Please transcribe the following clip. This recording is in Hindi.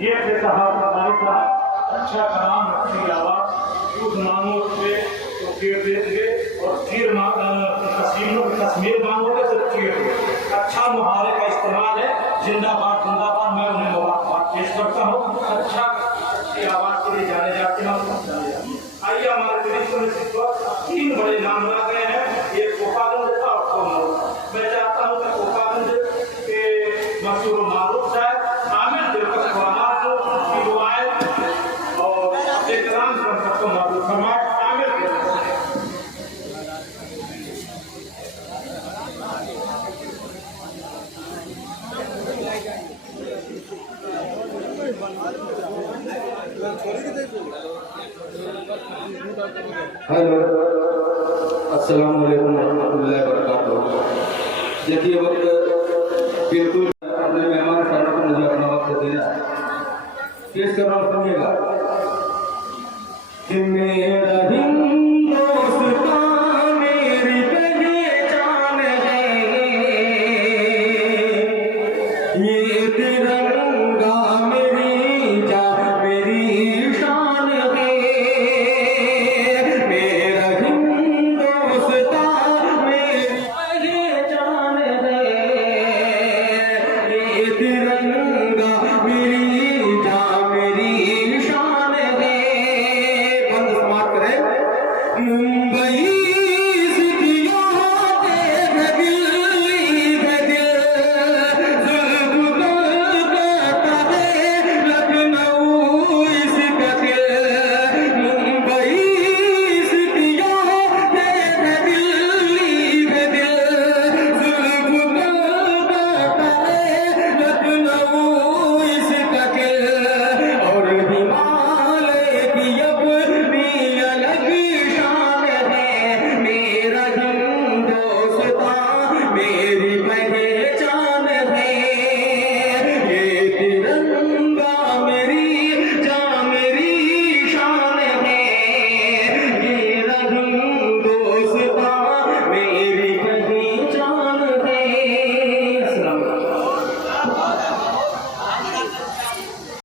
ये थे साहब हमारे साहब, अच्छा कलाम अच्छी आवाज, कुछ मांगो उससे तो खीर देंगे, और खीर कश्मीर मांगोगे तो खीर देंगे। अच्छा मुहावरे का इस्तेमाल है, जिंदाबाद जिंदाबाद। मैं उन्हें मुबारकबाद पेश करता हूँ। अच्छा अच्छी आवाज के लिए जाने जाते हैं। आइए हमारे प्रदेश में सिर्फ 3 बड़े नाम आ गए हैं, एक गोपालगंज था और कोमल। मैं चाहता हूँ कि गोपालगंज के मशहूर मारूफ साहब आमिर दिलकश फरमाद की दुआएं और अपने कलाम से सबको मारूफ फरमाद आमिर दिलकश। हेलो, अस्सलाम वालेकुम रहमतुल्लाहि व बरकातहू। देखिए वक्त बिल्कुल अपने मेहमान खानों को मुझे अपना वक्त देना है। पेश कर रहा हूँ, सुनिएगा कि मेरा हिंदुस्तान मेरी पहचान है, ये तिरंगा मेरी जान मेरी शान है। मेरा हिंदुस्तान मेरी पहचान है, ये तिरंगा मेरी